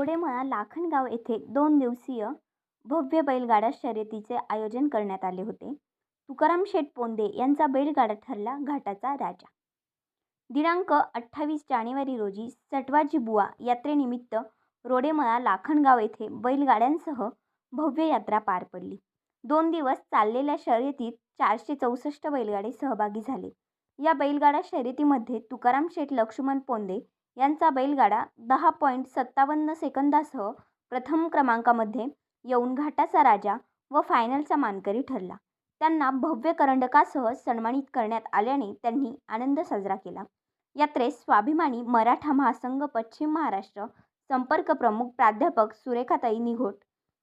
रोडेमळा लाखणगाव येथे दोन दिवसीय भव्य बैलगाडा शर्यतीचे आयोजन करण्यात आले होते. तुकाराम शेठ पोंदे यांचा बैलगाडा ठरला घाटाचा राजा. दिनांक अठ्ठावीस जानेवारी रोजी सटवाजीबुवा यात्रेनिमित्त रोडेमळा लाखणगाव येथे बैलगाड्यांसह भव्य यात्रा पार पडली. दोन दिवस चाललेल्या शर्यतीत चारशे चौसष्ट बैलगाडे सहभागी झाले. या बैलगाडा शर्यतीमध्ये तुकाराम शेठ लक्ष्मण पोंदे यांचा बैलगाडा दहा पॉईंट सत्तावन्न सेकंदासह प्रथम क्रमांकामध्ये येऊन घाटाचा राजा व फायनलचा मानकरी ठरला. त्यांना भव्य करंडकासह सन्मानित करण्यात आल्याने त्यांनी आनंद साजरा केला. यात्रेस स्वाभिमानी मराठा महासंघ पश्चिम महाराष्ट्र संपर्क प्रमुख प्राध्यापक सुरेखाताई निघोट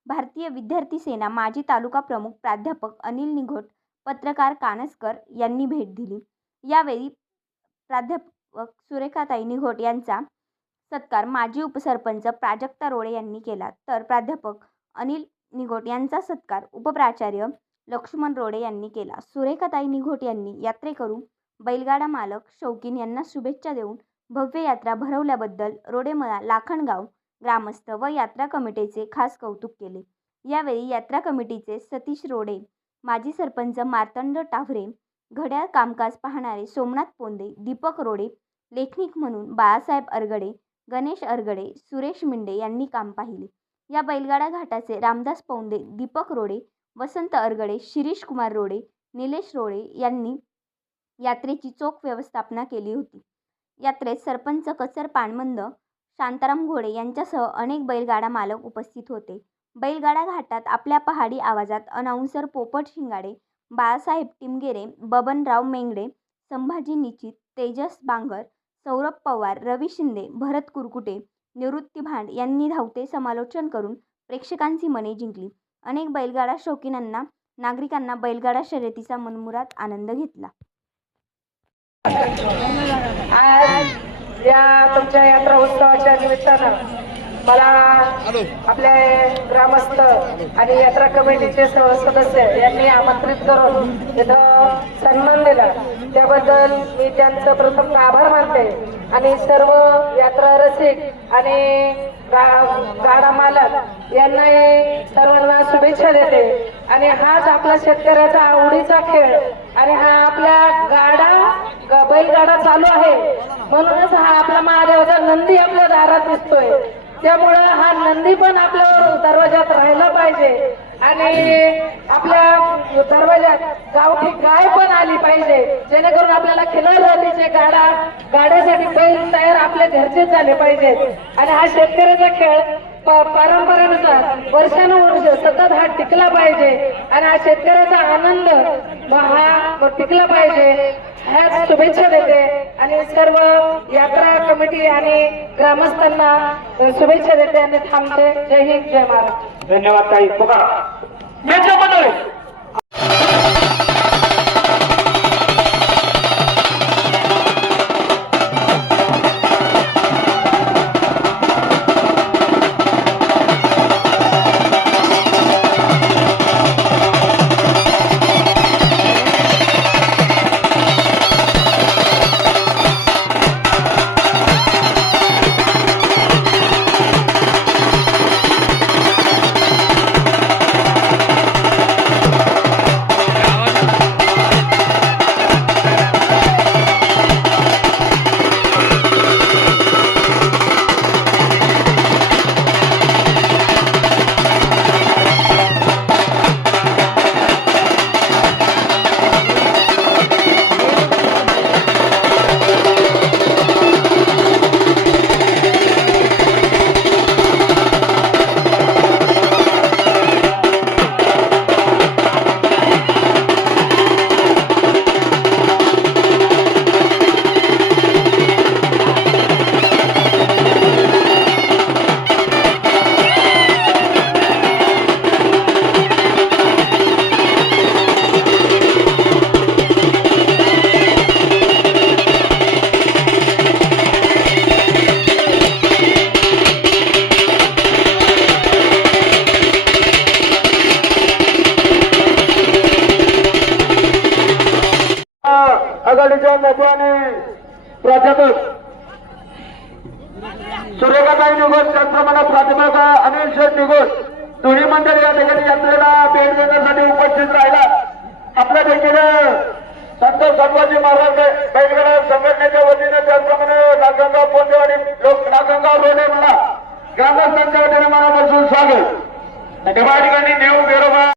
भारतीय विद्यार्थी सेना माजी तालुका प्रमुख प्राध्यापक अनिल निघोट पत्रकार कानसकर यांनी भेट दिली. यावेळी प्राध्याप व सुरेखाताई निघोट यांचा सत्कार माजी उपसरपंच प्राजक्ता रोडे यांनी केला. तर प्राध्यापक अनिल निघोट यांचा सत्कार उपप्राचार्य लक्ष्मण रोडे यांनी केला. सुरेखाताई निघोट यांनी यात्रेकरू बैलगाडा मालक शौकीन यांना शुभेच्छा देऊन भव्य यात्रा भरवल्याबद्दल रोडेमळा लाखणगाव ग्रामस्थ व यात्रा कमिटीचे खास कौतुक केले. यावेळी यात्रा कमिटीचे सतीश रोडे माजी सरपंच मार्तंड टावरे घड्याळ कामकाज पाहणारे सोमनाथ पोंदे दीपक रोडे लेखनिक म्हणून बाळासाहेब अरगडे गणेश अरगडे सुरेश मिंडे यांनी काम पाहिले. या बैलगाडा घाटाचे रामदास पौंदे दीपक रोडे वसंत अरगडे शिरीष कुमार रोडे निलेश रोडे यांनी यात्रेची चोख व्यवस्थापना केली होती. यात्रेत सरपंच कचर पाणमंद शांताराम घोडे यांच्यासह अनेक बैलगाडा मालक उपस्थित होते. बैलगाडा घाटात आपल्या पहाडी आवाजात अनाऊन्सर पोपट शिंगाडे बाळासाहेब टिमगेरे बबनराव मेंगडे संभाजी निचित तेजस बांगर सौरभ पवार रवी शिंदे भरत कुरकुटे निवृत्ती भांड यांनी धावते समालोचन करून प्रेक्षकांची मने जिंकली. अनेक बैलगाडा शौकीनांना नागरिकांना बैलगाडा शर्यतीचा मनमुराद आनंद घेतला. आज या तुमच्या यात्रा उत्सवाच्या निमित्तानं मला आपले ग्रामस्थ आणि यात्रा कमिटीचे सदस्य यांनी आमंत्रित करून इथं सन्मान दिला. त्याबद्दल मी त्यांचं प्रथम आभार मानते. आणि सर्व यात्रा रसिक आणि गाडा मालक यांनाही सर्वांना शुभेच्छा देते. आणि हाच आपला शेतकऱ्याचा आवडीचा खेळ आणि हा आपल्या गाडा बैलगाडा चालू आहे. म्हणूनच हा आपला महादेवाचा नंदी आपल्या दारात दिसतोय. त्यामुळं हा नंदी पण आपल्या दरवाजात राहिला पाहिजे. आणि आपल्या दरवाजात गावठी गाय पण आली पाहिजे. जेणेकरून आपल्याला खिलार जातीचे गाडा गाड्यासाठी बैल तयार आपल्या घरचेच झाले पाहिजेत. आणि हा शेतकऱ्याचा खेळ प- परंपरेनुसार वर्षानुवर्ष सतत हा टिकला पाहिजे. आणि हा शेतकऱ्याचा आनंद हा टिकला पाहिजे. ह्या शुभेच्छा देते. आणि सर्व यात्रा कमिटी आणि ग्रामस्थांना शुभेच्छा देते आणि थांबते. जय हिंद जय महाराष्ट्र. धन्यवाद ताई. तुकाराम आघाडीच्या प्राध्यापक. सुरेखाताई निघोष त्याचप्रमाणे प्राध्यापक अनिल शेठ निघोष. दोन्ही मंडळ या ठिकाणी यात्रेला भेट देण्यासाठी उपस्थित राहिला. आपल्या देखील संत संभाजी महाराज बैलगडा संघटनेच्या वतीने त्याचप्रमाणे नागंगाव पोंडेवाडी लोक नागंगाव रोडे म्हणा. ग्रामस्थांच्या वतीने मनापासून स्वागत. या ठिकाणी नेऊ बेरोबा